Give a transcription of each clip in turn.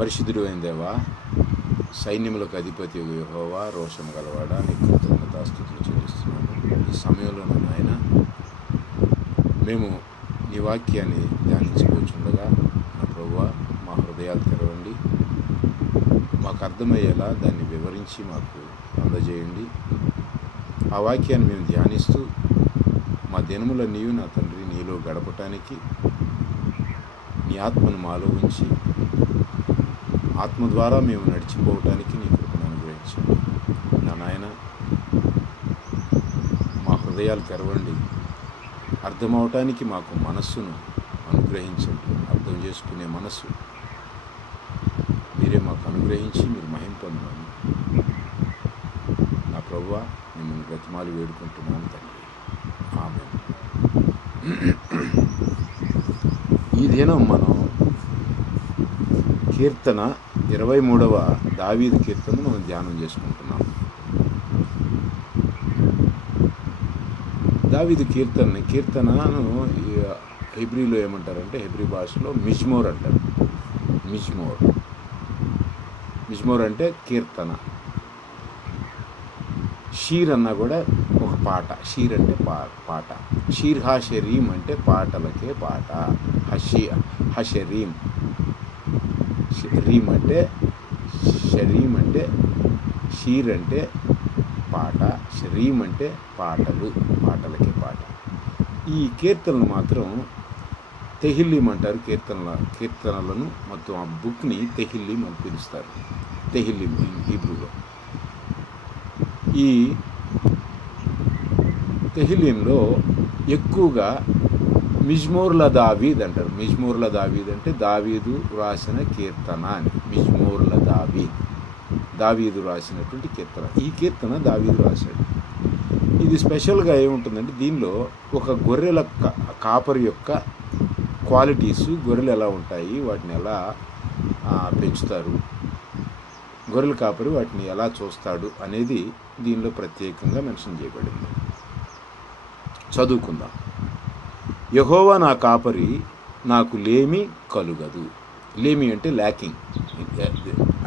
పరిశుద్ధుడు అయిన దేవా, సైన్యములకు అధిపతి యెహోవా, రోషము గలవాడా, నీకు కృతజ్ఞతాస్తుతులు చెల్లిస్తున్నాను. ఈ సమయంలో నాయన మేము నీ వాక్యాన్ని ధ్యానించుకోచుండగా నా ప్రభువా, మా హృదయాలు తెరవండి, మాకు అర్థమయ్యేలా దాన్ని వివరించి మాకు అందజేయండి. ఆ వాక్యాన్ని మేము ధ్యానిస్తూ మా దినములన్నీ నా తండ్రి నీలో గడపటానికి నీ ఆత్మను మాలో ఉంచి ఆత్మ ద్వారా మేము నడిచిపోవటానికి నీ కృపను అనుగ్రహించండి. నా నాయన, మా హృదయాలు తెరవండి, అర్థమవటానికి మాకు మనస్సును అనుగ్రహించండి. అర్థం చేసుకునే మనస్సు మీరే మాకు అనుగ్రహించి మీరు మహిమ పొందమని నా ప్రభువా మిమ్మల్ని బ్రతిమాలి వేడుకుంటున్నాను తండ్రి. ఆమేన్. ఈ దినం మనం కీర్తన 23వ దావీదు కీర్తనను మనం ధ్యానం చేసుకుంటున్నాం. దావీదు కీర్తనను హెబ్రీలో ఏమంటారంటే, హెబ్రీ భాషలో మిజ్మోర్ అంటారు. మిజ్మోర్ అంటే కీర్తన. షీర్ అన్నా కూడా ఒక పాట. షీర్ అంటే పాట. షీర్ హషరీం అంటే పాటలకే పాట. హషరీం అంటే షరీం అంటే షీర్ అంటే పాట, షరీం అంటే పాటలు, పాటలకే పాట. ఈ కీర్తనలు మాత్రం తెహిల్లీం అంటారు. కీర్తనలను మొత్తం ఆ బుక్ని తెహిల్లీం అని పిలుస్తారు. తెహిల్లీం హీబ్రూలో. ఈ తెహిల్లీంలో ఎక్కువగా మిజ్మోర్ల దావీద్ అంటారు. మిజ్మోర్ల దావీద్ అంటే దావీదు రాసిన కీర్తన అని. మిజ్మోర్ల దావీదు రాసినటువంటి కీర్తన. ఈ కీర్తన దావీదు రాశాడు. ఇది స్పెషల్గా ఏముంటుందంటే, దీనిలో ఒక గొర్రెల కాపరి యొక్క క్వాలిటీస్, గొర్రెలు ఎలా ఉంటాయి, వాటిని ఎలా పెంచుతారు, గొర్రెల కాపరి వాటిని ఎలా చూస్తాడు అనేది దీనిలో ప్రత్యేకంగా మెన్షన్ చేయబడింది. చదువుకుందాం. యెహోవా నా కాపరి, నాకు లేమి కలుగదు. లేమి అంటే ల్యాకింగ్,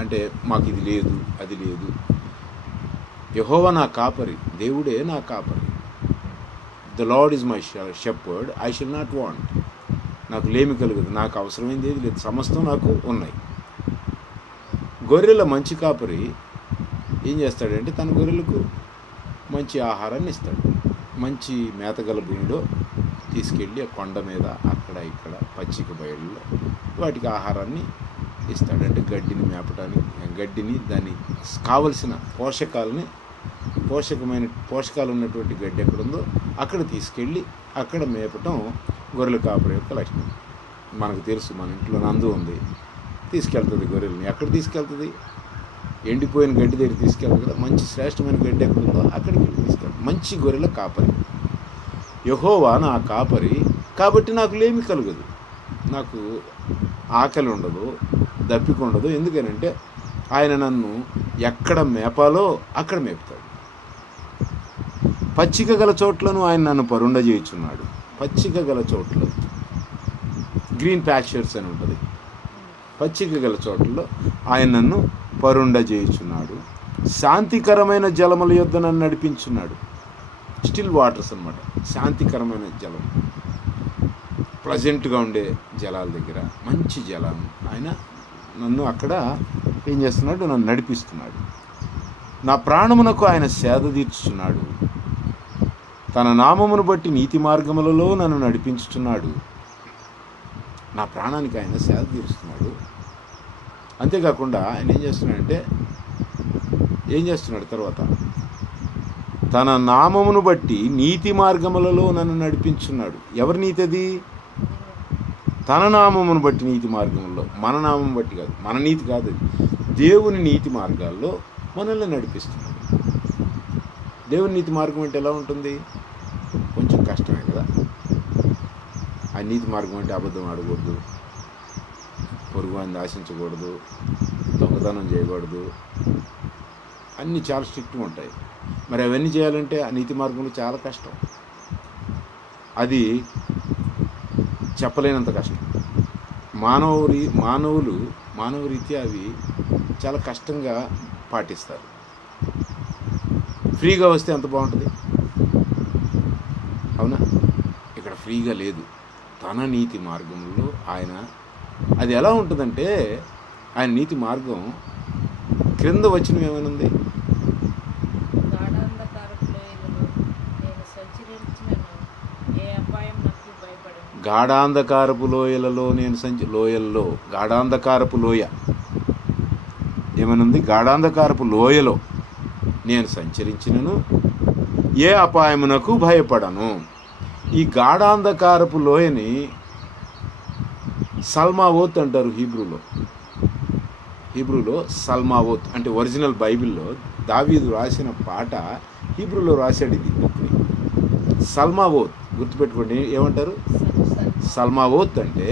అంటే మాకు ఇది లేదు, అది లేదు. యెహోవా నా కాపరి, దేవుడే నా కాపరి. The lord is my shepherd, I shall not want. నాకు లేమి కలుగదు, నాకు అవసరమైంది ఏది లేదు, సమస్తం నాకు ఉన్నాయి. గొర్రెల మంచి కాపరి ఏం చేస్తాడంటే, తన గొర్రెలకు మంచి ఆహారాన్ని ఇస్తాడు. మంచి మేతగల భూమిలో తీసుకెళ్ళి ఆ కొండ మీద అక్కడ ఇక్కడ పచ్చిక బయళ్ళలో వాటికి ఆహారాన్ని ఇస్తాడు. అంటే గడ్డిని మేపటానికి, గడ్డిని దానికి కావలసిన పోషకాలు ఉన్నటువంటి గడ్డి ఎక్కడుందో అక్కడ తీసుకెళ్ళి అక్కడ మేపటం గొర్రెల కాపరి యొక్క లక్షణం. మనకు తెలుసు, మన ఇంట్లో నందు ఉంది, తీసుకెళ్తుంది గొర్రెల్ని. ఎక్కడ తీసుకెళ్తుంది? ఎండిపోయిన గడ్డి దగ్గర తీసుకెళ్తుంది కదా. మంచి శ్రేష్టమైన గడ్డి ఎక్కడుందో అక్కడికి తీసుకెళ్తుంది. మంచి గొర్రెల కాపరి యెహోవా నా కాపరి, కాబట్టి నాకు లేమి కలుగదు. నాకు ఆకలి ఉండదు, దప్పిక ఉండదు. ఎందుకనంటే ఆయన నన్ను ఎక్కడ మేపాలో అక్కడ మేపుతాడు. పచ్చిక గల చోట్లను ఆయన నన్ను పరుండ చేయుచున్నాడు. పచ్చిక గల చోట్ల, గ్రీన్ ప్యాస్చర్స్ అని ఉంటుంది. పచ్చిక గల చోట్లలో ఆయన నన్ను పరుండ చేయుచున్నాడు. శాంతికరమైన జలముల యొద్ద నన్ను నడిపించున్నాడు. స్టిల్ వాటర్స్ అన్నమాట. శాంతికరమైన జలం, ప్లజెంట్గా ఉండే జలాల దగ్గర, మంచి జలాన్ని ఆయన నన్ను అక్కడ ఏం చేస్తున్నాడు? నన్ను నడిపిస్తున్నాడు. నా ప్రాణమునకు ఆయన సేద తీర్చుచున్నాడు. తన నామమును బట్టి నీతి మార్గములలో నన్ను నడిపించుచున్నాడు. నా ప్రాణానికి ఆయన సేద తీరుస్తున్నాడు. అంతేకాకుండా ఆయన ఏం చేస్తున్నాడు తర్వాత, తన నామమును బట్టి నీతి మార్గములలో నన్ను నడిపించున్నాడు. ఎవరి నీతి అది? తన నామమును బట్టి నీతి మార్గంలో, మన నామం బట్టి కాదు, మన నీతి కాదు, దేవుని నీతి మార్గాల్లో మనల్ని నడిపిస్తున్నాడు. దేవుని నీతి మార్గం అంటే ఎలా ఉంటుంది? కొంచెం కష్టమే కదా. ఆ నీతి మార్గం అంటే అబద్ధం ఆడకూడదు, పొరుగువాన్ని ఆశించకూడదు, దొంగతనం చేయకూడదు, అన్నీ చాలా స్ట్రిక్ట్గా ఉంటాయి. మరి అవన్నీ చేయాలంటే ఆ నీతి మార్గంలో చాలా కష్టం. అది చెప్పలేనంత కష్టం. మానవరీత్యా అవి చాలా కష్టంగా పాటిస్తారు. ఫ్రీగా వస్తే ఎంత బాగుంటుంది, అవునా? ఇక్కడ ఫ్రీగా లేదు. తన నీతి మార్గంలో ఆయన, అది ఎలా ఉంటుందంటే ఆయన నీతి మార్గం క్రింద వచ్చిన ఏమైనా గాఢాంధకారపు లోయలలో నేను గాఢాంధకారపు లోయ ఏమనుంది? గాఢాంధకారపు లోయలో నేను సంచరించినను ఏ అపాయమునకు భయపడను. ఈ గాఢాంధకారపు లోయని సల్మావోత్ అంటారు హీబ్రూలో సల్మావోత్ అంటే ఒరిజినల్ బైబిల్లో దావీదు రాసిన పాట హీబ్రూలో రాశాడు. ఇది సల్మావోత్ గుర్తుపెట్టుకోండి. ఏమంటారు? సల్మావోత్ అంటే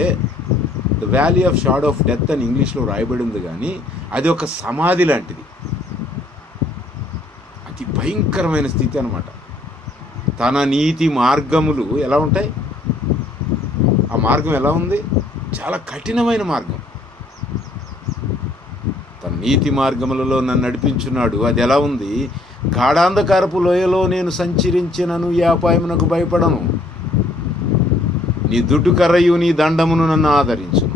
the valley of shadow of death అని ఇంగ్లీష్లో రాయబడి ఉంది, కానీ అది ఒక సమాధి లాంటిది. అతి భయంకరమైన స్థితి అన్నమాట. తన నీతి మార్గములు ఎలా ఉంటాయి? ఆ మార్గం ఎలా ఉంది? చాలా కఠినమైన మార్గం. తన నీతి మార్గములలో నన్ను నడిపించున్నాడు. అది ఎలా ఉంది? గాఢాంధకారపు లోయలో నేను సంచరించినను ఏ అపాయమునకు భయపడను. నీ దుడ్డు కర్రయు నీ దండమును నన్ను ఆదరించును.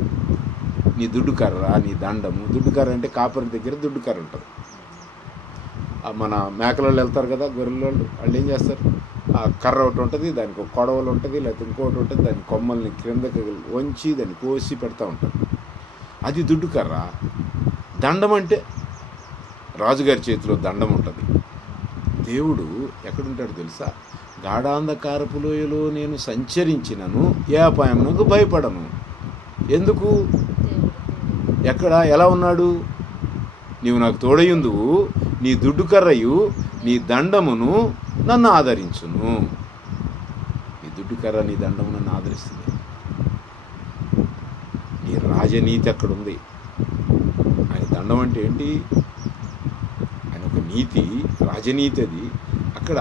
నీ దుడ్డు కర్ర, నీ దండము. దుడ్డు కర్ర అంటే కాపరి దగ్గర దుడ్డు కర్ర ఉంటుంది. మన మేకలలో వెళ్తారు కదా, గొర్రెల వాళ్ళు ఏం చేస్తారు? ఆ కర్ర ఒకటి ఉంటుంది, దానికి ఒక కొడవలు ఉంటుంది, లేకపోతే ఇంకోటి ఉంటుంది, దాని కొమ్మల్ని క్రిందకి వంచి దాన్ని కోసి పెడతా ఉంటారు. అది దుడ్డు కర్ర. దండం అంటే రాజుగారి చేతిలో దండం ఉంటుంది. దేవుడు ఎక్కడుంటాడు తెలుసా? గాఢాంధకారపు లోయలో నేను సంచరించినను ఏ అపాయమునకు భయపడను. ఎందుకు? ఎక్కడ, ఎలా ఉన్నాడు? నీవు నాకు తోడయుందువు, నీ దుడ్డు కర్రయు నీ దండమును నన్ను ఆదరించును. నీ దుడ్డు కర్ర నీ దండము నన్ను ఆదరిస్తుంది. నీ రాజనీతి అక్కడుంది. ఆయన దండం అంటే ఏంటి? ఆయన ఒక నీతి, రాజనీతి. అది అక్కడ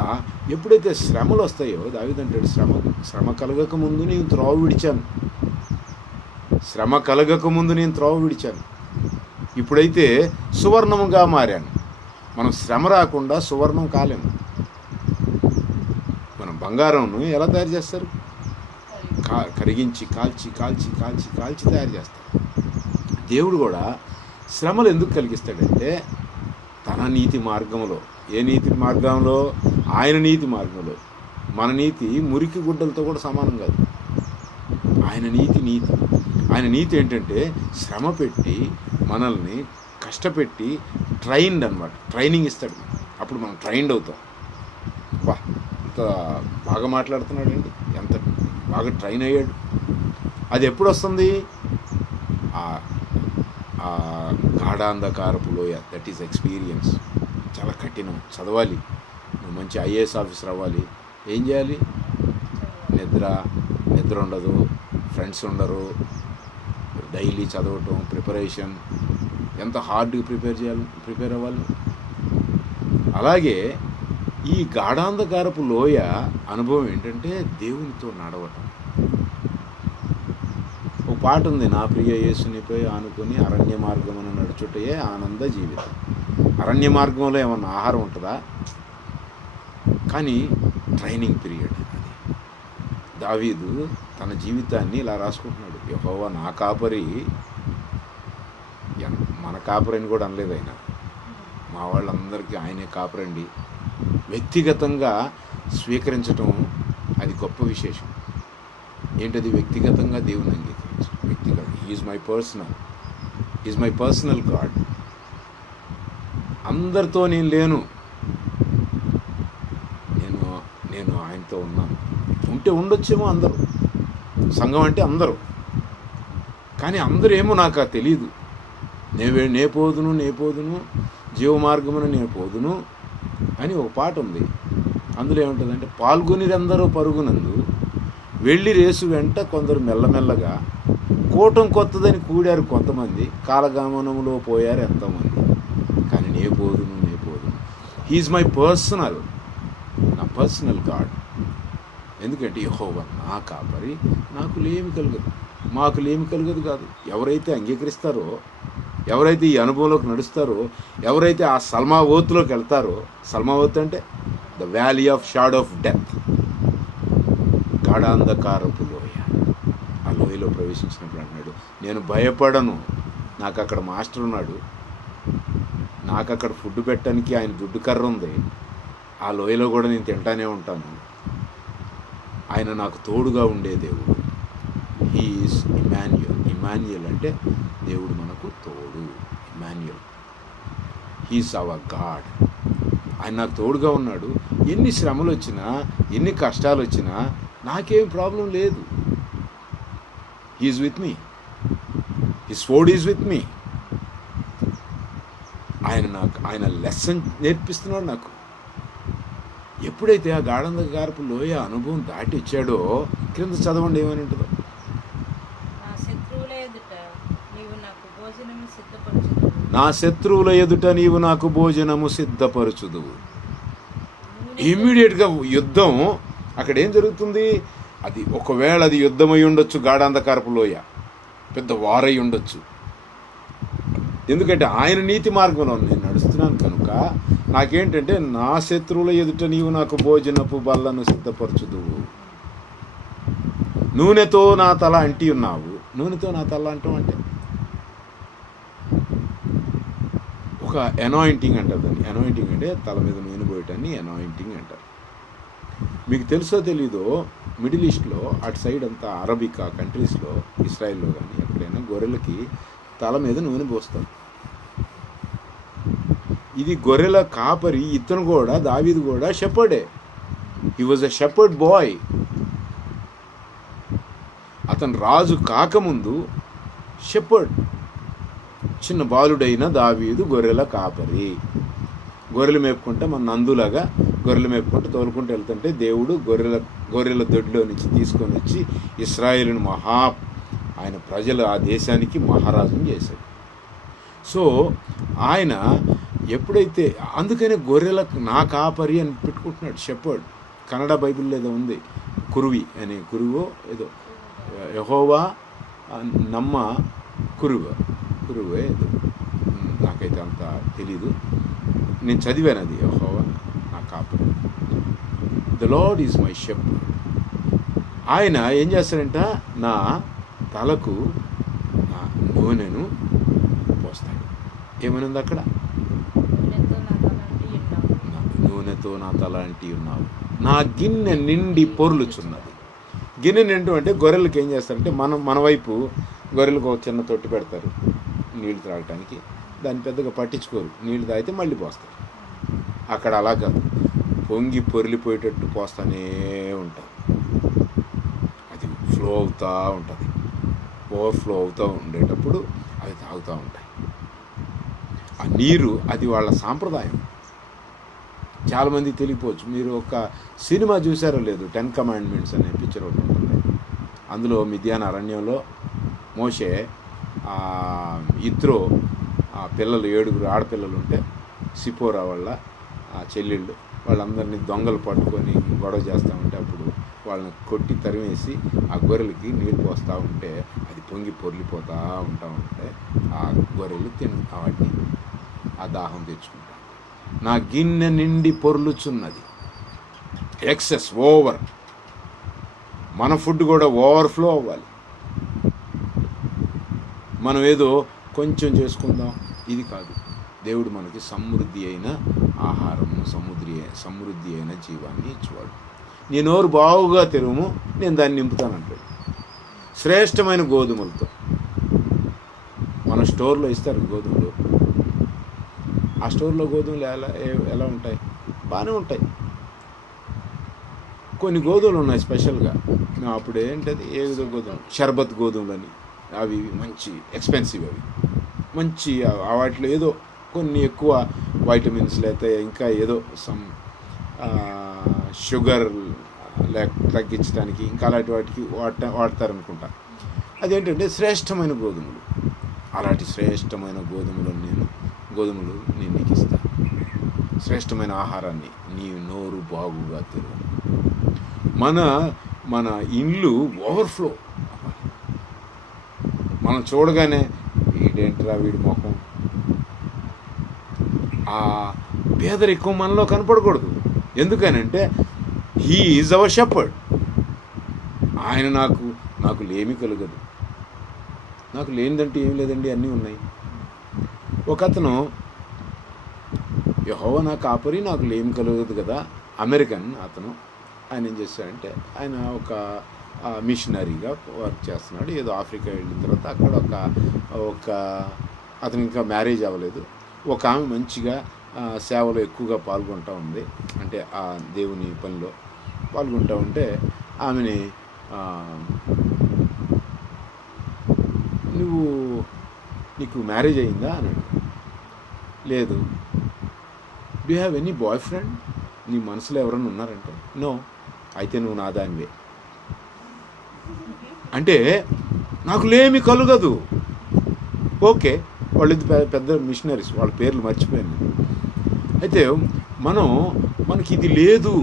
ఎప్పుడైతే శ్రమలు వస్తాయో దావీదంటాడు, శ్రమ కలగక ముందు నేను త్రోవ విడిచాను. శ్రమ కలగక ముందు నేను త్రోవ విడిచాను. ఇప్పుడైతే సువర్ణముగా మారాను. మనం శ్రమ రాకుండా సువర్ణం కాలేము. మనం బంగారంను ఎలా తయారు చేస్తారు? కరిగించి కాల్చి కాల్చి కాల్చి కాల్చి తయారు చేస్తారు. దేవుడు కూడా శ్రమలు ఎందుకు కలిగిస్తాడంటే తన నీతి మార్గంలో. ఏ నీతి మార్గంలో? ఆయన నీతి మార్గంలో. మన నీతి మురికి గుడ్డలతో కూడా సమానం కాదు. ఆయన నీతి ఆయన నీతి ఏంటంటే శ్రమ పెట్టి మనల్ని కష్టపెట్టి ట్రైనింగ్ ఇస్తాడు. అప్పుడు మనం ట్రైన్డ్ అవుతాం. వా, ఎంత బాగా మాట్లాడుతున్నాడు అండి, ఎంత బాగా ట్రైన్ అయ్యాడు. అది ఎప్పుడు వస్తుంది? గాఢాంధకారపు లోయ, దట్ ఈస్ ఎక్స్పీరియన్స్. చాలా కఠినం. చదవాలి. నువ్వు మంచి ఐఏఎస్ ఆఫీసర్ అవ్వాలి. ఏం చేయాలి? నిద్ర ఉండదు, ఫ్రెండ్స్ ఉండరు, డైలీ చదవటం, ప్రిపరేషన్. ఎంత హార్డ్గా ప్రిపేర్ అవ్వాలి. అలాగే ఈ గాఢాంధకారపు లోయ అనుభవం ఏంటంటే దేవునితో నడవటం. ఒక పాట ఉంది, నా ప్రియ యేసునిపై ఆనుకొని అరణ్య మార్గమున నడుచుటయే ఆనంద జీవితం. అరణ్య మార్గంలో ఏమన్నా ఆహారం ఉంటుందా? కానీ ట్రైనింగ్ పీరియడ్. అది దావీదు తన జీవితాన్ని ఇలా రాసుకుంటున్నాడు. యెహోవా నా కాపరి. మన కాపరిని కూడా అనలేదు ఆయన. మా వాళ్ళందరికీ ఆయనే కాపరండి. వ్యక్తిగతంగా స్వీకరించటం అది గొప్ప విశేషం. ఏంటది? వ్యక్తిగతంగా దేవుని అంగీకరించడం. వ్యక్తిగతంగా ఈజ్ మై పర్సనల్ గాడ్. అందరితో నేను లేను, నేను ఆయనతో ఉన్నాను. ఉంటే ఉండొచ్చేమో అందరూ, సంఘం అంటే అందరూ, కానీ అందరూ ఏమో నాకు తెలియదు. నే పోదును జీవమార్గమును నే పోదును అని ఒక పాట ఉంది. అందులో ఏముంటుందంటే, పాల్గొనిరందరూ పరుగునందు వెళ్ళి రేసు వెంట కొందరు మెల్లమెల్లగా కూటం కొత్తదని కూడారు కొంతమంది, కాలగమనంలో పోయారు ఎంతోమంది, కానీ నే పోదును హీఈస్ మై నా పర్సనల్ గాడ్. ఎందుకంటే యెహోవా నా కాపరి, నాకు లేమి కలుగదు. మాకు లేమి కలుగదు కాదు. ఎవరైతే అంగీకరిస్తారో, ఎవరైతే ఈ అనుభవంలోకి నడుస్తారో, ఎవరైతే ఆ సల్మావోత్లోకి వెళ్తారో, సల్మావోత్ అంటే the valley of shadow of death, గాఢాంధకారపు లోయ. ఆ లోయలో ప్రవేశించినప్పుడు అంటున్నాడు, నేను భయపడను, నాకు అక్కడ మాస్టర్ ఉన్నాడు, నాకు అక్కడ ఫుడ్ పెట్టడానికి ఆయన దుడ్డు కర్ర ఉంది, ఆ లోయలో కూడా నేను తింటానే ఉంటాను, ఆయన నాకు తోడుగా ఉండే దేవుడు. He is Emmanuel. ఇమాన్యుయల్ అంటే దేవుడు మనకు తోడు. Emmanuel, he's hour God. ఆయన నాకు తోడుగా ఉన్నాడు. ఎన్ని శ్రమలు వచ్చినా, ఎన్ని కష్టాలు వచ్చినా నాకేం ప్రాబ్లం లేదు. He is with me, his word is with me. ఆయన లెసన్ నేర్పిస్తున్నాడు నాకు. ఎప్పుడైతే ఆ గాఢంధకారపు లోయ అనుభవం దాటి వచ్చాడో, క్రింద చదవండి ఏమని ఉంటుందో, నా శత్రువుల ఎదుట నీవు నాకు భోజనము సిద్ధపరచుదువు. ఇమ్మీడియట్గా యుద్ధం. అక్కడ ఏం జరుగుతుంది? అది ఒకవేళ అది యుద్ధమై ఉండొచ్చు, గాఢాంధకారపు లోయ పెద్ద వారై ఉండొచ్చు. ఎందుకంటే ఆయన నీతి మార్గంలో నేను నడుస్తున్నాను కనుక నాకేంటంటే, నా శత్రువుల ఎదుట నీవు నాకు భోజనపు బల్లను సిద్ధపరచుదువు. నూనెతో నా తల అంటి ఉన్నావు. నూనెతో నా తల అంటాం అంటే ఒక అనాయింటింగ్ అంటారు దాన్ని. అనాయింటింగ్ అంటే తల మీద నూనె పోయటాన్ని అనాయింటింగ్ అంటారు. మీకు తెలుసో తెలీదో, మిడిల్ ఈస్ట్లో అటు సైడ్ అంతా అరబికా కంట్రీస్లో, ఇస్రాయిల్లో కానీ ఎక్కడైనా గొర్రెలకి తల మీద నూనె పోస్తారు. ఇది గొర్రెల కాపరి. ఇతను కూడా, దావీదు కూడా షెపర్డే. He was a shepherd boy. అతను రాజు కాకముందు షెపర్డ్, చిన్న బాలుడైన దావీదు గొర్రెల కాపరి. గొర్రెలు మేపుకుంటే మన నందులాగా గొర్రెలు మేపుకుంటూ తోలుకుంటూ వెళ్తుంటే దేవుడు గొర్రెల దొడ్లో నుంచి తీసుకొని వచ్చి ఇశ్రాయేలును ఆయన ప్రజలు ఆ దేశానికి మహారాజుని చేశాడు. సో ఆయన ఎప్పుడైతే, అందుకనే గొర్రెలకు నా కాపరి అని పెట్టుకుంటున్నాడు షెపర్డ్. కన్నడ బైబిల్లో ఏదో ఉంది, కురువి అనే, కురువో ఏదో, యెహోవా నమ్మ కురువే ఏదో, నాకైతే అంత తెలీదు. నేను చదివాను అది, యెహోవా నా కాపరి, the lord is my shepherd. ఆయన ఏం చేస్తాడంట, నా తలకు నా నూనెను పోస్తాడు. ఏమనుంది అక్కడ? నూనెతో నా తల అంటి ఉన్నావు, నా గిన్నె నిండి పొర్లుచున్నది. గిన్నె నిండు అంటే గొర్రెలకు ఏం చేస్తారంటే, మన వైపు గొర్రెలకు ఒక చిన్న తొట్టి పెడతారు నీళ్లు త్రాగటానికి. దాన్ని పెద్దగా పట్టించుకోరు, నీళ్లు తాగితే మళ్ళీ పోస్తారు. అక్కడ అలా కాదు, పొంగి పొరిలిపోయేటట్టు పోస్తూనే ఉంటారు. అది ఫ్లో అవుతూ ఉంటుంది. ఓవర్ఫ్లో అవుతూ ఉండేటప్పుడు అవి తాగుతూ ఉంటాయి. ఆ నీరు అది వాళ్ళ సాంప్రదాయం. చాలామంది తెలియపోవచ్చు. మీరు ఒక సినిమా చూసారో లేదు, 10 Commandments అనే పిక్చర్ ఒకటి ఉంటుంది. అందులో మిద్యాన్ అరణ్యంలో మోషే ఇత్రో పిల్లలు 7 ఆడపిల్లలు ఉంటే, సిపోరా వాళ్ళ చెల్లెళ్ళు, వాళ్ళందరినీ దొంగలు పట్టుకొని గొడవ చేస్తూ ఉంటే, అప్పుడు వాళ్ళని కొట్టి తరిమేసి ఆ గొర్రెలకి నీళ్ళు పోస్తూ ఉంటే అది పొంగి పొర్లిపోతూ ఉంటే ఆ గొర్రెలు వాటిని ఆ దాహం తెచ్చుకుంటాం. నా గిన్నె నిండి పొర్లుచున్నది. Excess, over. మన ఫుడ్ కూడా ఓవర్ఫ్లో అవ్వాలి. మనం ఏదో కొంచెం చేసుకుందాం ఇది కాదు. దేవుడు మనకి సమృద్ధి అయిన ఆహారము, సమృద్ధి అయిన జీవాన్ని ఇచ్చేవాడు. నీ నోరు బాగుగా తెరుము, నేను దాన్ని నింపుతానంటాడు. శ్రేష్టమైన గోధుమలతో. మన స్టోర్లో ఇస్తారు గోధుమలు. ఆ స్టోర్లో గోధుమలు ఎలా ఉంటాయి? బాగానే ఉంటాయి. కొన్ని గోధుమలు ఉన్నాయి స్పెషల్గా. అప్పుడు ఏంటది, ఏదో గోధుమ, షర్బత్ గోధుమలని, అవి మంచి ఎక్స్పెన్సివ్. అవి మంచి, వాటిలో ఏదో కొన్ని ఎక్కువ వైటమిన్స్ లేకపోతే ఇంకా ఏదో షుగర్ తగ్గించడానికి ఇంకా అలాంటి వాటికి వాడతారనుకుంటా. అదేంటంటే శ్రేష్టమైన గోధుమలు. అలాంటి శ్రేష్టమైన గోధుమలు నేను నీకు ఇస్తాను. శ్రేష్టమైన ఆహారాన్ని నీ నోరు బాగుగా తెరువు. మన ఇండ్లు ఓవర్ఫ్లో. మనం చూడగానే వీడేంట్రా వీడి ముఖం, ఆ పేదరికం మనలో కనపడకూడదు. ఎందుకనంటే హీ ఈజ్ అవర్ షెపర్డ్. ఆయన నాకు లేమి కలగదు. నాకు లేనిదంటే ఏం లేదండి, అన్నీ ఉన్నాయి. ఒక అతను యెహోవా నా కాపరి, నాకు లేమి కలగదు కదా, అమెరికన్ అతను. ఆయన ఏం చేశాడంటే ఆయన ఒక మిషనరీగా వర్క్ చేస్తున్నాడు. ఏదో ఆఫ్రికా వెళ్ళిన తర్వాత అక్కడ ఒక అతను ఇంకా మ్యారేజ్ అవ్వలేదు. ఒక ఆమె మంచిగా సేవలో ఎక్కువగా పాల్గొంటూ ఉంది, అంటే ఆ దేవుని పనిలో పాల్గొంటూ ఉంటే ఆమెని నీకు మ్యారేజ్ అయిందా అన్నాడు. లేదు. Do you have any boy friend? నీ మనసులో ఎవరైనా ఉన్నారంటే నో. అయితే నువ్వు నా దానివే. అంటే నాకు లేమి కలుగదు. ఓకే, వాళ్ళు పెద్ద మిషనరీస్, వాళ్ళ పేర్లు మర్చిపోయాను. అయితే మనకి ఇది లేదు.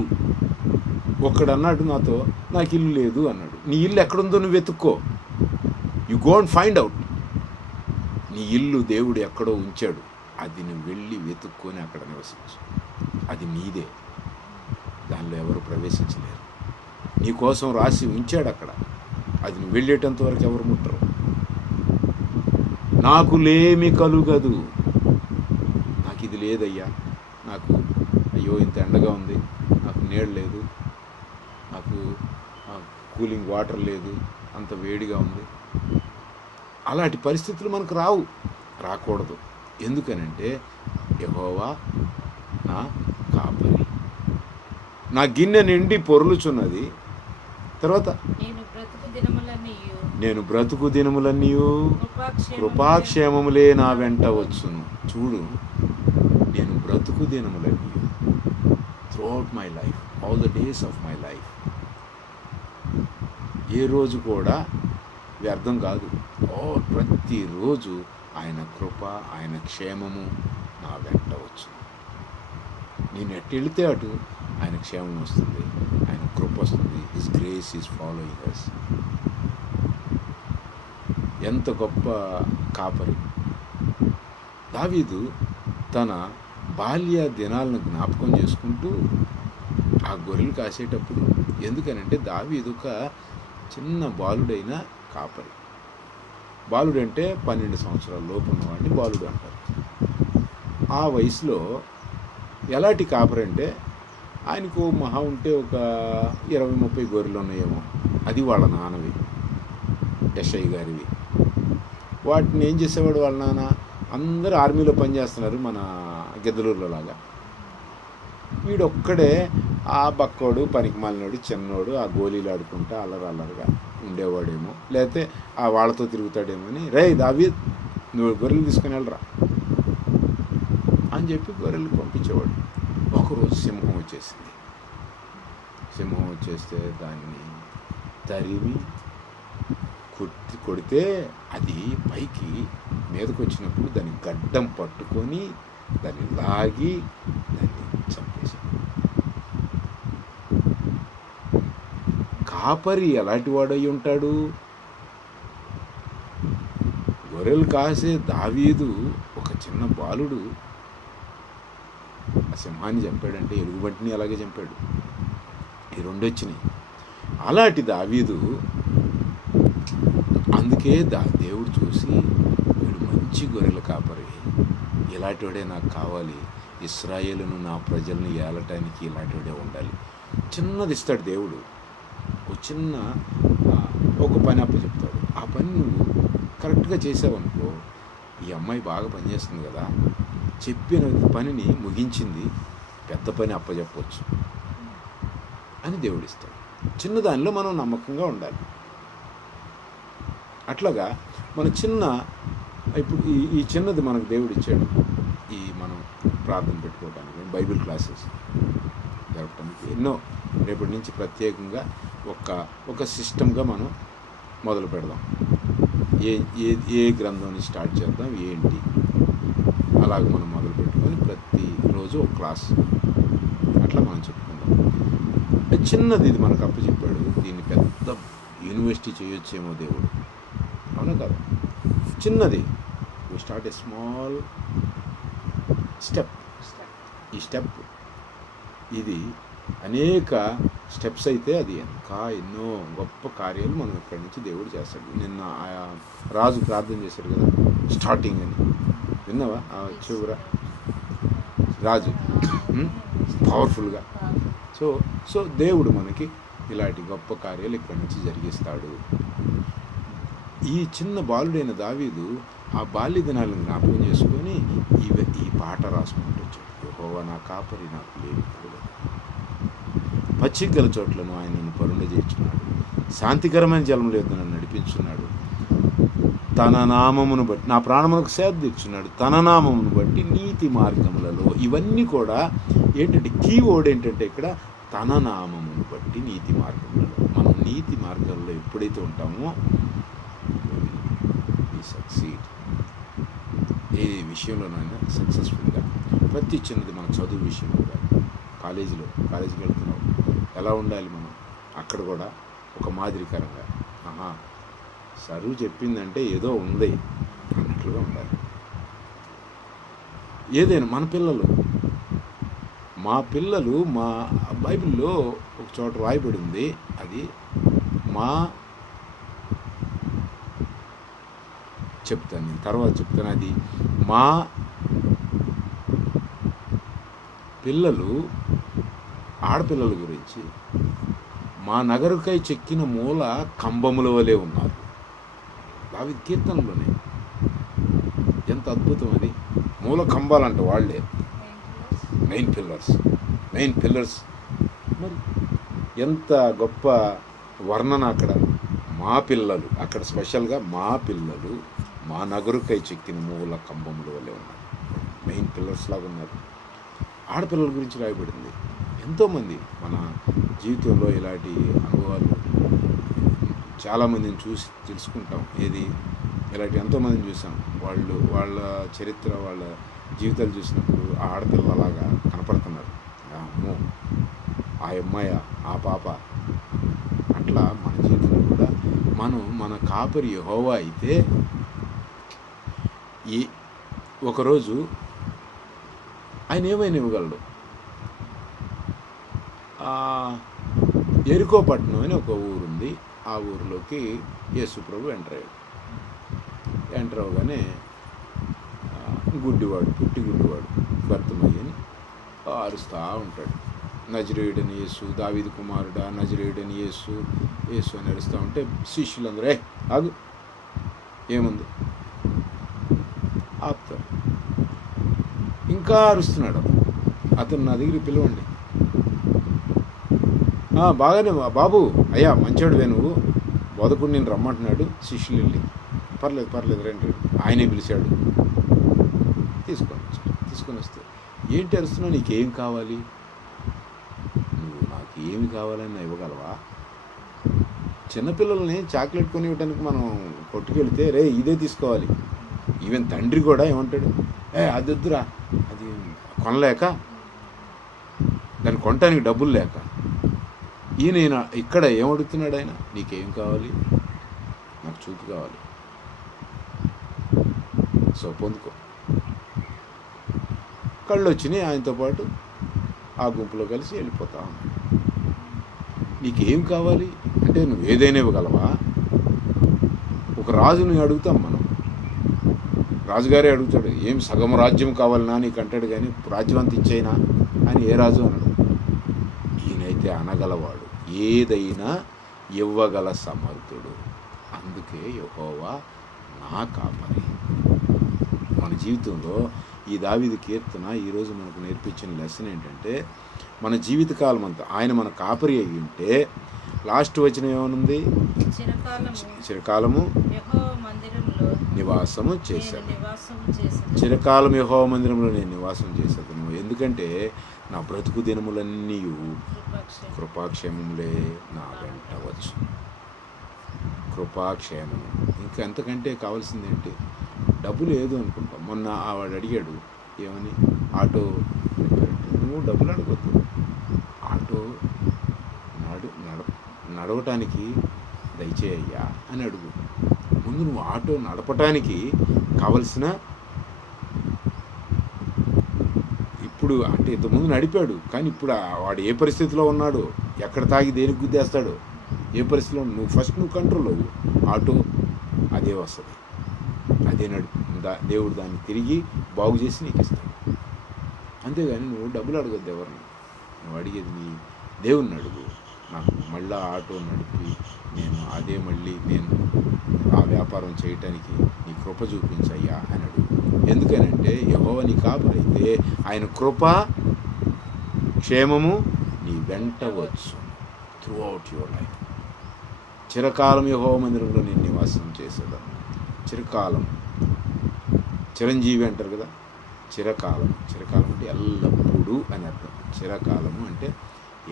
ఒక్కడు అన్నాడు నాతో, నాకు ఇల్లు లేదు అన్నాడు. నీ ఇల్లు ఎక్కడుందో నువ్వు వెతుక్కో. You go and find out. నీ ఇల్లు దేవుడు ఎక్కడో ఉంచాడు, అది నువ్వు వెళ్ళి వెతుక్కొని అక్కడ నివసించు. అది నీదే, దానిలో ఎవరు ప్రవేశించలేరు. నీ కోసం రాసి ఉంచాడు అక్కడ, అది నువ్వు వెళ్ళేటంత వరకు ఎవరు ముట్టరు. నాకు లేమి కలుగదు. నాకు ఇది లేదయ్యా, నాకు అయ్యో ఇంత ఎండగా ఉంది, నాకు నీళ్ళు లేదు, నాకు కూలింగ్ వాటర్ లేదు, అంత వేడిగా ఉంది. అలాంటి పరిస్థితులు మనకు రాకూడదు. ఎందుకనంటే యెహోవా నా కాపరి, నా గిన్నె నిండి పొర్లుచున్నది. తర్వాత నేను బ్రతుకు దినములన్నీ కృపాక్షేమములే నా వెంట వచ్చును. చూడు, నేను బ్రతుకు దినములన్నీ throughout my life, all the days of my life, ఏ రోజు కూడా వ్యర్థం కాదు. ప్రతిరోజు ఆయన కృప, ఆయన క్షేమము నా వెంట వచ్చు. నేను ఎటు వెళితే అటు ఆయన క్షేమం వస్తుంది, ఆయన కృప వస్తుంది. His grace is following us. ఎంత గొప్ప కాపరి! దావీదు తన బాల్య దినాలను జ్ఞాపకం చేసుకుంటూ ఆ గొర్రెలు కాసేటప్పుడు, ఎందుకనంటే దావీదు ఒక చిన్న బాలుడైన కాపరి. బాలుడంటే 12 సంవత్సరాల లోపు ఉన్నవాడిని బాలుడు అంటారు. ఆ వయసులో ఎలాంటి కాపరి అంటే, ఆయనకు మహా ఉంటే ఒక 20-30 గొర్రెలు ఉన్నాయేమో, అది వాళ్ళ నాన్నవి, యెషయి గారివి. వాటిని ఏం చేసేవాడు వాళ్ళ నాన్న? అందరూ ఆర్మీలో పనిచేస్తున్నారు, మన గిద్దలూరులో లాగా. వీడొక్కడే ఆ బక్కోడు, పనికి మాలినోడు, చిన్నోడు, ఆ గోళీలు ఆడుకుంటా అల్లరల్లరుగా ఉండేవాడేమో, లేకపోతే ఆ వాళ్ళతో తిరుగుతాడేమో అని, రే దావీద్ నువ్వు గొర్రెలు తీసుకుని వెళ్ళరా అని చెప్పి గొర్రెలు పంపించేవాడు. ఒకరోజు సింహం వచ్చేసింది. సింహం వచ్చేస్తే దాన్ని తరిమి కొడితే అది పైకి మీదకి వచ్చినప్పుడు దాన్ని గడ్డం పట్టుకొని దాన్ని లాగి దాన్ని చంపేసి. కాపరి ఎలాంటి వాడై ఉంటాడు? గొర్రెలు కాసే దావీదు ఒక చిన్న బాలుడు ఆ సింహాన్ని చంపాడంటే ఎలుగుబంటిని అలాగే చంపాడు. ఈ రెండు వచ్చినాయి. అలాంటి దావీదు, అందుకే దేవుడు చూసి వీడు మంచి గొర్రెల కాపరి, ఇలాంటి వాడే నాకు కావాలి, ఇశ్రాయేలును నా ప్రజల్ని ఏలటానికి ఇలాంటి వాడే ఉండాలి. చిన్నది ఇస్తాడు దేవుడు, ఒక పని అప్పచెప్తాడు. ఆ పని నువ్వు కరెక్ట్గా చేసావనుకో, ఈ అమ్మాయి బాగా పనిచేస్తుంది కదా, చెప్పిన పనిని ముగించింది, పెద్ద పని అప్పచెప్పవచ్చు అని దేవుడు ఇస్తాడు. చిన్నదానిలో మనం నమ్మకంగా ఉండాలి. అట్లాగా మన ఇప్పుడు ఈ చిన్నది మనకు దేవుడు ఇచ్చాడు. మనం ప్రార్థన పెట్టుకోవడానికి, బైబిల్ క్లాసెస్ జరపడానికి ఎన్నో. రేపటి నుంచి ప్రత్యేకంగా ఒక సిస్టమ్గా మనం మొదలు పెడదాం. ఏ గ్రంథాన్ని స్టార్ట్ చేద్దాం, ఏంటి, అలాగ మనం మొదలు పెట్టుకొని ప్రతిరోజు ఒక క్లాస్ అట్లా మనం చెప్పుకుందాం. చిన్నది ఇది మనకు అప్పచెప్పాడు, దీన్ని పెద్ద యూనివర్సిటీ చేయొచ్చేమో దేవుడు, అవునా కదా? చిన్నది. We start a small step. ఈ స్టెప్ ఇది అనేక స్టెప్స్ అయితే అది ఇంకా ఎన్నో గొప్ప కార్యాలు మనం ఇక్కడి నుంచి దేవుడు చేస్తాడు. నిన్న రాజు ప్రార్థన చేశాడు కదా, స్టార్టింగ్ అని విన్నావా? చివర రాజు పవర్ఫుల్గా. సో దేవుడు మనకి ఇలాంటి గొప్ప కార్యాలు ఇక్కడి నుంచి జరిగిస్తాడు. ఈ చిన్న బాలుడైన దావీదు ఆ బాల్య దినాలను జ్ఞాపకం చేసుకొని ఈ పాట రాసుకుంటూ వచ్చాడు. యెహోవా నా కాపరి, నాకు లేని కొదవ. పచ్చిక గల చోట్లను ఆయన నన్ను పరుండజేస్తున్నాడు, శాంతికరమైన జలముల యొద్ద నన్ను నడిపించున్నాడు. తన నామమును బట్టి నా ప్రాణమునకు సేద తీర్చున్నాడు, తన నామమును బట్టి నీతి మార్గములలో. ఇవన్నీ కూడా ఏంటంటే కీవర్డ్ ఏంటంటే ఇక్కడ తన నామమును బట్టి నీతి మార్గములలో. మనం నీతి మార్గాల్లో ఎప్పుడైతే ఉంటామో సక్సీడ్. ఏ విషయంలోనైనా సక్సెస్ఫుల్గా. ప్రతి చిన్నది మన చదువు విషయంలో కాదు, కాలేజీకి వెళ్తున్నాం, ఎలా ఉండాలి మనం అక్కడ కూడా ఒక మాదిరికరంగా. సరువు చెప్పిందంటే ఏదో ఉంది అన్నట్లుగా ఉండాలి. ఏదైనా మా పిల్లలు మా బైబిల్లో ఒక చోట రాయబడి ఉంది, అది చెప్తాను నేను తర్వాత చెప్తాను. అది మా పిల్లలు, ఆడపిల్లల గురించి మా నగరుకై చెక్కిన మూల కంబముల వలె ఉన్నారు. అవి కీర్తనలోనే. ఎంత అద్భుతం అది. మూల కంబాలంట వాళ్ళే, మెయిన్ పిల్లర్స్. మరి ఎంత గొప్ప వర్ణన అక్కడ. మా పిల్లలు, అక్కడ స్పెషల్గా మా పిల్లలు మా నగరుకై చెక్కిన మూల కంబముల వలె ఉన్నారు, మెయిన్ పిల్లర్స్ లాగా ఉన్నారు. ఆడపిల్లల గురించి రాయబడింది. ఎంతోమంది మన జీవితంలో ఇలాంటి అనుభవాలు చాలామందిని చూసి తెలుసుకుంటాం. ఇలాంటి ఎంతోమందిని చూసాం. వాళ్ళ చరిత్ర, వాళ్ళ జీవితాలు చూసినప్పుడు ఆ ఆడపిల్లలాగా కనపడుతున్నారు. అమ్మో, ఆ అమ్మాయి, ఆ పాప. అట్లా మన జీవితంలో కూడా మన కాపరి యెహోవా అయితే ఒకరోజు ఆయన ఏమైనా ఇవ్వగలడు. ఎరికో పట్టణం అని ఒక ఊరుంది. ఆ ఊరిలోకి యేసు ప్రభు ఎంటర్ అవగానే పుట్టి గుడ్డివాడు బర్తిమయ్యని అరుస్తూ ఉంటాడు. నజరేయుడని యేసు, దావీదు కుమారుడా, నజరేయుడని యేసు అని అరుస్తూ ఉంటే శిష్యులందరూ ఆగు, ఏముంది, ఆపుతారు. ఇంకా అరుస్తున్నాడు. అతను నా దగ్గరికి పిలవండి. బాగానే బాబు, అయ్యా మంచోడువే నువ్వు, బోధకుడు నేను రమ్మంటున్నాడు. శిష్యులు వెళ్ళి పర్లేదు రండి. ఆయనే పిలిచాడు. తీసుకొని వస్తే ఏంటి అరుస్తున్నావు, నీకేం కావాలి, నువ్వు నాకు ఏమి కావాలని ఇవ్వగలవా? చిన్నపిల్లల్ని చాక్లెట్ కొని ఇవ్వడానికి మనం కొట్టుకెళ్తే రే ఇదే తీసుకోవాలి. ఈవెన్ తండ్రి కూడా ఏమంటాడు, అది వద్దురా, అది కొనలేక, దాన్ని కొనటానికి డబ్బులు లేక. ఈయన ఇక్కడ ఏమడుగుతున్నాడు ఆయన, నీకేం కావాలి, నాకు చూపు కావాలి, సో పొందుకో. కళ్ళు వచ్చినాయి, ఆయనతో పాటు ఆ గుంపులో కలిసి వెళ్ళిపోతా ఉన్నాడు. నీకేం కావాలి అంటే నువ్వు ఏదైనా ఇవ్వగలవా? ఒక రాజుని అడుగుతాం మనం, రాజుగారే అడుగుతాడు, ఏం సగం రాజ్యం కావాలన్నా నీకు అంటాడు, కానీ రాజ్యం అంత ఇచ్చేయినా అని ఏ రాజు అనడు. ఈయనైతే అనగలవాడు, ఏదైనా ఇవ్వగల సమర్థుడు. అందుకే యెహోవా నా కాపరి. మన జీవితంలో ఈ దావీదు కీర్తన ఈరోజు మనకు నేర్పించిన లెసన్ ఏంటంటే, మన జీవితకాలం అంతా ఆయన మన కాపరి అయి ఉంటే, లాస్ట్ వచ్చిన ఏమనుంది, చిరకాలము నివాసము చేశాను. చిరకాలం యెహోవా మందిరంలో నేను నివాసం చేసేదను. ఎందుకంటే నా బ్రతుకు దినములన్నీ కృపాక్షేమములే నా వెంట వచ్చు. కృపాక్షేమము, ఇంకా ఎంతకంటే కావాల్సింది ఏంటి? డబ్బు లేదు అనుకుంటాం. మొన్న వాడు అడిగాడు, ఏమని, ఆటో నువ్వు డబ్బులు అడగొద్దు, ఆటో నడవటానికి దయచేయ్యా అని అడుగు. ఇంతకుముందు నువ్వు ఆటో నడపటానికి కావలసిన, ఇప్పుడు అంటే ఇంతకుముందు నడిపాడు, కానీ ఇప్పుడు వాడు ఏ పరిస్థితిలో ఉన్నాడు, ఎక్కడ తాగి దేనికి గుద్దేస్తాడు, ఏ పరిస్థితిలో నువ్వు కంట్రోల్ అవ్వు, ఆటో అదే వస్తుంది, అదే దేవుడు దాన్ని తిరిగి బాగు చేసి నీకు ఇస్తాడు. అంతేగాని నువ్వు డబ్బులు అడగద్దు ఎవరిని, నువ్వు అడిగేది నీ దేవుణ్ణి అడుగు. నాకు మళ్ళీ ఆటో నడిపి నేను ఆ వ్యాపారం చేయటానికి నీ కృప చూపించయ్యా అని అడుగు. ఎందుకనంటే యెహోవా నీ కాపరైతే ఆయన కృప క్షేమము నీ వెంట వచ్చు త్రూ అవుట్ యువర్ లైఫ్. చిరకాలం యెహోవా మందిరంలో నేను నివాసం చేసేదాన్ని. చిరకాలం, చిరంజీవి అంటారు కదా, చిరకాలం అంటే ఎల్లప్పుడూ అని అర్థం. చిరకాలము అంటే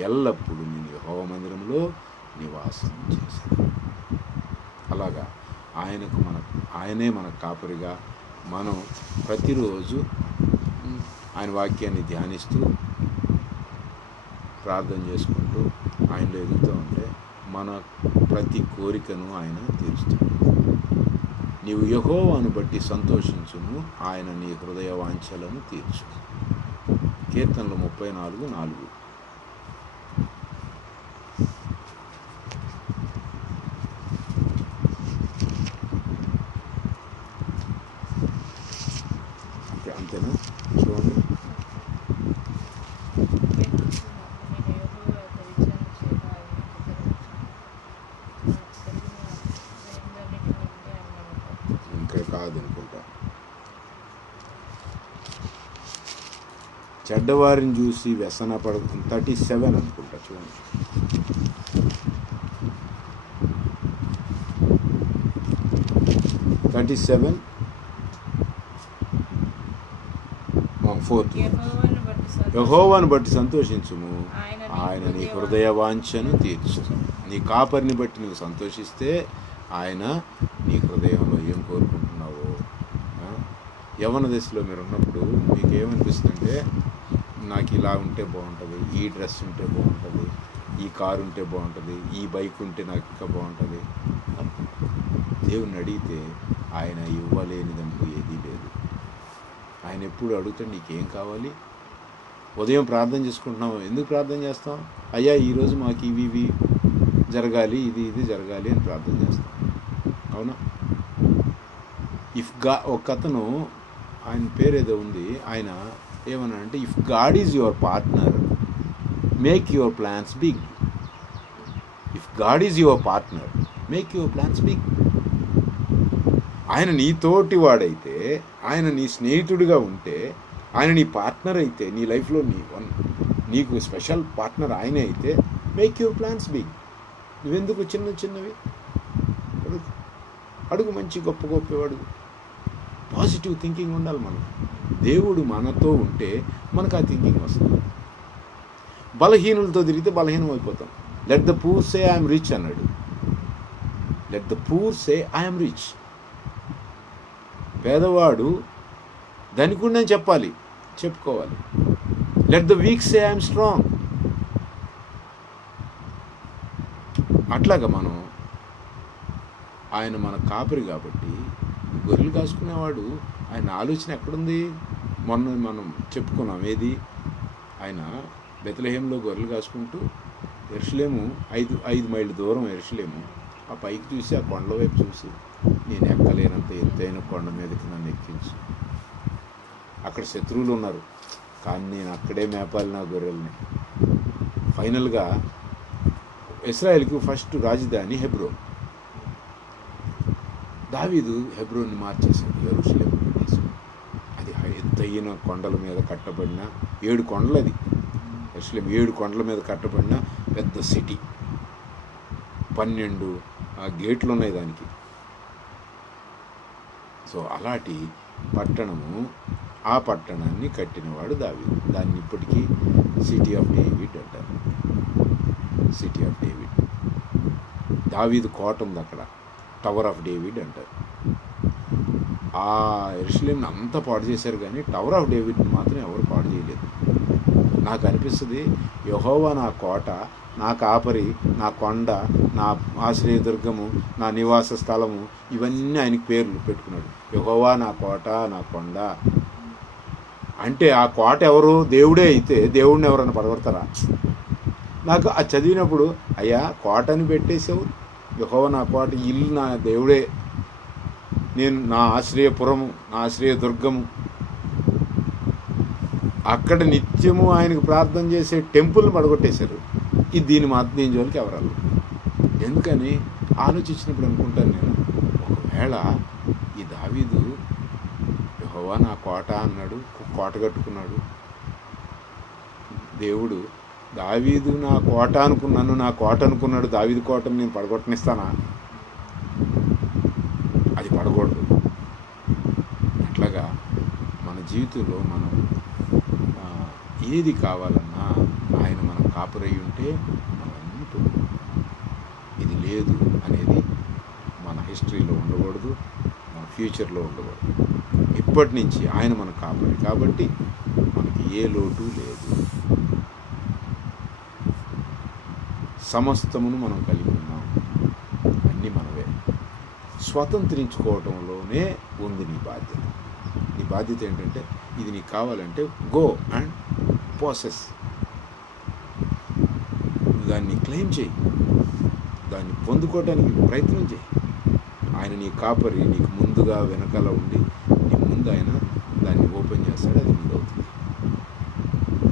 ఎల్లప్పుడూ నేను యెహోవా మందిరంలో నివాసం చేశాను. అలాగా ఆయనే మన కాపరిగా మనం ప్రతిరోజు ఆయన వాక్యాన్ని ధ్యానిస్తూ ప్రార్థన చేసుకుంటూ ఆయనలో ఎదుగుతూ ఉంటే మన ప్రతి కోరికను ఆయన తీరుస్తాడు. నీవు యెహోవాను బట్టి సంతోషించుము, ఆయన నీ హృదయ వాంఛలను తీర్చు. కీర్తనలు 34:4. అంతేనా? చూడండి. ఇంకా కాదనుకుంటా. చెడ్డవారిని చూసి వ్యసన పడుతుంది. 37 అనుకుంటా, చూడండి. 37 4. యెహోవాను బట్టి సంతోషించుము, ఆయన నీ హృదయ వాంఛను తీర్చు. నీ కాపరిని బట్టి నువ్వు సంతోషిస్తే ఆయన నీ హృదయంలో ఏం కోరుకుంటున్నావో. యవ్వన దశలో మీరు ఉన్నప్పుడు మీకు ఏమనిపిస్తుందంటే, నాకు ఇలా ఉంటే బాగుంటుంది, ఈ డ్రెస్ ఉంటే బాగుంటుంది, ఈ కారు ఉంటే బాగుంటుంది, ఈ బైక్ ఉంటే నాకు ఇంకా బాగుంటుంది. దేవుణ్ణి అడిగితే ఆయన ఇవ్వలేనిదంటూ ఏదీ లేదు. ఆయన ఎప్పుడు అడుగుతాడు, నీకేం కావాలి? ఉదయం ప్రార్థన చేసుకుంటున్నాం, ఎందుకు ప్రార్థన చేస్తాం? అయ్యా ఈరోజు మాకు ఇవి జరగాలి, ఇది జరగాలి అని ప్రార్థన చేస్తాం, అవునా? ఒక అతను, ఆయన పేరు ఏదో ఉంది, ఆయన ఏమన్నా అంటే, if god is your partner make your plans big. If god is your partner make your plans big. ఆయన నీ తోటి వాడైతే, ఆయన నీ స్నేహితుడిగా ఉంటే, ఆయన నీ పార్ట్నర్ అయితే, నీ లైఫ్లో నీకు స్పెషల్ పార్ట్నర్ ఆయనే అయితే, మేక్ యువర్ ప్లాన్స్ బిగ్. నువ్వెందుకు చిన్నవి అడుగు, మంచి గొప్ప అడుగు. పాజిటివ్ థింకింగ్ ఉండాలి మనకు. దేవుడు మనతో ఉంటే మనకు ఆ థింకింగ్ వస్తుంది. బలహీనులతో తిరిగితే బలహీనం అయిపోతాం. Let the poor say I'm rich అన్నాడు. Let the poor say I'm rich. పేదవాడు ధనికుడని చెప్పుకోవాలి. Let the weak say I'm strong. అట్లాగా ఆయన మన కాపరి కాబట్టి, గొర్రెలు కాసుకునేవాడు, ఆయన ఆలోచన ఎక్కడుంది? మొన్న మనం చెప్పుకున్నాం, ఏది? ఆయన బెత్లెహేంలో గొర్రెలు కాసుకుంటూ, యెరూషలేము 5 మైళ్ళ దూరం యెరూషలేము, ఆ పైకి చూసి, ఆ కొండల వైపు చూసి, నేను ఎక్కలేనంత ఎత్తైన కొండ మీదకి నన్ను ఎక్కించు. అక్కడ శత్రువులు ఉన్నారు, కానీ నేను అక్కడే మేపాలి నా గొర్రెల్ని. ఫైనల్గా ఇశ్రాయేల్కి ఫస్ట్ రాజధాని హెబ్రోన్. దావీదు హెబ్రోన్ని మార్చేశాడు, యెరూషలేము పెట్టేశాడు. అది ఎత్తైన కొండల మీద కట్టబడిన 7 కొండలు, అది యెరూషలేము 7 కొండల మీద కట్టబడిన పెద్ద సిటీ. 12 గేట్లు ఉన్నాయి దానికి. సో అలాంటి పట్టణము, ఆ పట్టణాన్ని కట్టినవాడు దావీదు. దాన్ని ఇప్పటికీ సిటీ ఆఫ్ డేవిడ్ అంటారు. City of David. దావీదు కోట ఉంది అక్కడ, టవర్ ఆఫ్ డేవిడ్ అంటారు. ఆ యెరూషలేముని అంతా పాడు చేశారు, కానీ టవర్ ఆఫ్ డేవిడ్ని మాత్రం ఎవరు పాడు చేయలేదు. నాకు అనిపిస్తుంది, యెహోవా నా కోట, నా కాపరి, నా కొండ, నా ఆశ్రయదుర్గము, నా నివాస స్థలము, ఇవన్నీ ఆయనకి పేర్లు పెట్టుకున్నాడు. యెహోవా నా కోట, నా కొండ అంటే ఆ కోట ఎవరు? దేవుడే. అయితే దేవుడిని ఎవరన్నా పడగొడతారా? నాకు అది చదివినప్పుడు, అయ్యా కోటని పెట్టేసావు, యెహోవా నా కోట, ఇల్లు నా దేవుడే, నేను నా ఆశ్రయపురము, నా ఆశ్రయదుర్గము, అక్కడ నిత్యము ఆయనకు ప్రార్థన చేసే టెంపుల్ని పడగొట్టేశారు. ఇది దీని మాత్రం దీని జోలికి ఎవరాలు? ఎందుకని ఆలోచించినప్పుడు అనుకుంటాను నేను, ఒకవేళ ఈ దావీదు యెహోవా నా కోట అన్నాడు, కోట కట్టుకున్నాడు. దేవుడు దావీదు నా కోట అనుకున్నాను, నా కోట అనుకున్నాడు, దావీదు కోటను నేను పడగొట్టనిస్తానా? అది పడకూడదు. అట్లాగా మన జీవితంలో మనం ఏది కావాలన్నా ఆయన మనం కాపురై ఉంటే మనం అన్నీ పొందుకుంటాం. ఇది లేదు అనేది మన హిస్టరీలో ఉండకూడదు, మన ఫ్యూచర్లో ఉండకూడదు. ఇప్పటి నుంచి ఆయన మన కాపరి కాబట్టి మనకి ఏ లోటు లేదు. సమస్తమును మనం కలిగి ఉన్నాం, అన్నీ మనవే. స్వతంత్రించుకోవటంలోనే ఉంది నీ బాధ్యత. నీ బాధ్యత ఏంటంటే, ఇది నీకు కావాలంటే గో అండ్ పోసెస్. దాన్ని క్లెయిమ్ చేయి, దాన్ని పొందుకోవడానికి ప్రయత్నం చేయి. ఆయన నీ కాపరి, నీకు ముందుగా వెనకాల ఉండి నీ ముందు ఆయన దాన్ని ఓపెన్ చేస్తాడు, అది నీది అవుతుంది.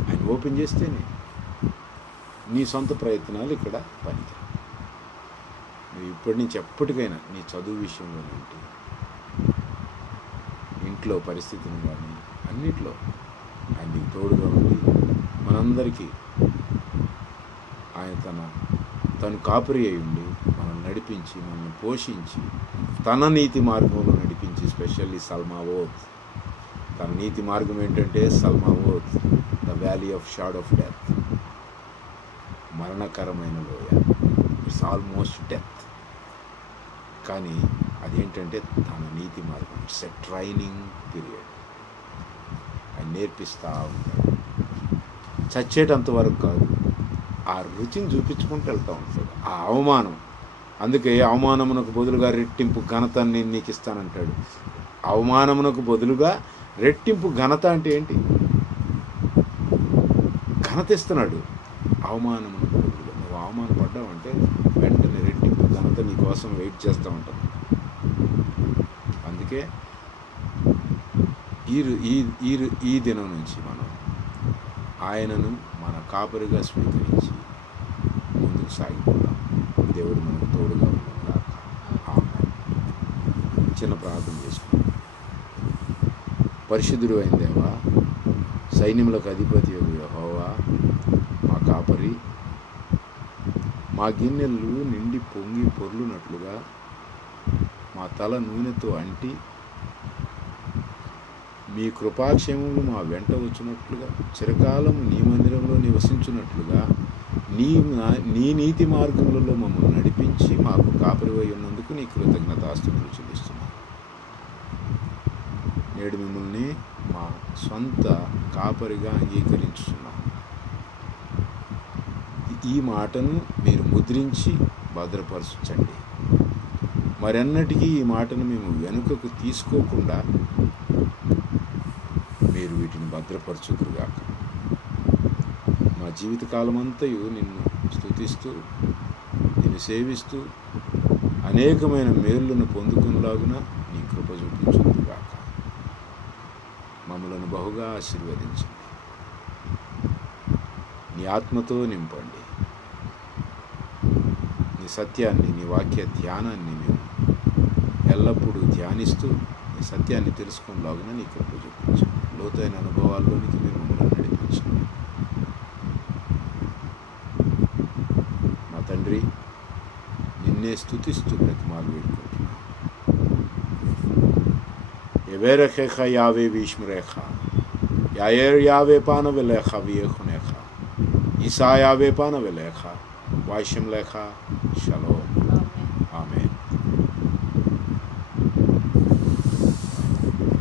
ఆయన ఓపెన్ చేస్తేనే నీ సొంత ప్రయత్నాలు ఇక్కడ పనికి. నువ్వు ఇప్పటి నుంచి ఎప్పటికైనా నీ చదువు విషయంలో ఏంటి, ఇంట్లో పరిస్థితిని కానీ అన్నిట్లో ఆయన నీకు తోడుగా ఉండి మనందరికీ ఆయన తను కాపరి అయి ఉండి మనల్ని నడిపించి, మనల్ని పోషించి, తన నీతి మార్గంలో నడిపించి, స్పెషల్లీ సల్మావోత్. తన నీతి మార్గం ఏంటంటే సల్మావోత్, the valley of shadow of death, మరణకరమైన లోయ. It's almost death. కానీ అదేంటంటే తన నీతి మార్గం. It's a training period. ఆయన నేర్పిస్తూ ఉంటాడు. చచ్చేటంత వరకు కాదు, ఆ రుచిని చూపించుకుంటూ వెళ్తూ ఉంటాడు. ఆ అవమానం, అందుకే అవమానమునకు బదులుగా రెట్టింపు ఘనత నేను నీకు ఇస్తానంటాడు. అవమానమునకు బదులుగా రెట్టింపు ఘనత అంటే ఏంటి? ఘనత ఇస్తున్నాడు. అవమానమునకు బదులుగా నువ్వు అవమానపడ్డావు అంటే వెంటనే రెట్టింపు ఘనత నీ కోసం వెయిట్ చేస్తూ ఉంటాను. అందుకే ఈ దినం నుంచి మనం ఆయనను మన కాపరిగా స్వీకరించి ముందుకు సాగిపోదాం. దేవుడు మనకు తోడుగా ఉన్నాక. చిన్న ప్రార్థన చేసుకుంటాం. పరిశుద్ధుడు అయిన దేవా, సైన్యములకు అధిపతి యెహోవా మా కాపరి, మా గిన్నెలు నిండి పొంగి పొర్లునట్లుగా మా తల నూనెతో అంటి మీ కృపాక్షేమములు మా వెంట వచ్చినట్లుగా, చిరకాలము నీ మందిరంలో నివసించున్నట్లుగా నీ నీతి మార్గములలో మమ్మల్ని నడిపించి మాకు కాపరివై ఉన్నందుకు నీ కృతజ్ఞతాస్తుతులు చెల్లిస్తున్నాను. నేడు మిమ్మల్ని మా సొంత కాపరిగా అంగీకరించుతున్నాను. ఈ మాటను మీరు ముద్రించి భద్రపరచండి. మరెన్నటికీ ఈ మాటను మేము వెనుకకు తీసుకోకుండా మీరు వీటిని భద్రపరచుదురుగాక. మా జీవితకాలమంతయు నిన్ను స్తుతిస్తూ, నిన్ను సేవిస్తూ, అనేకమైన మేలులను పొందుకునేలాగున నీ కృప చూపించుదురుగాక. మమ్మలను బహుగా ఆశీర్వదించండి. నీ ఆత్మతో నింపండి. నీ సత్యాన్ని, నీ వాక్య ధ్యానాన్ని మేము ఎల్లప్పుడూ ధ్యానిస్తూ నీ సత్యాన్ని తెలుసుకునేలాగున నీ కృప చూపించండి. లోతైన అనుభవాల్లోనికి మీరు మమ్మల్ని నడిపించండి. మా తండ్రి, నిన్నే స్తుతిస్తూ బ్రతిమాలు వేడుకుంటున్నాను. ఎవేరఖేఖ యావే వీష్మరేఖ, యాయేర్ యావే పానవెలేఖ వియేఖునేఖ, ఈసా యావే పానవెలేఖ, వాయిషం లేఖ, షలోం.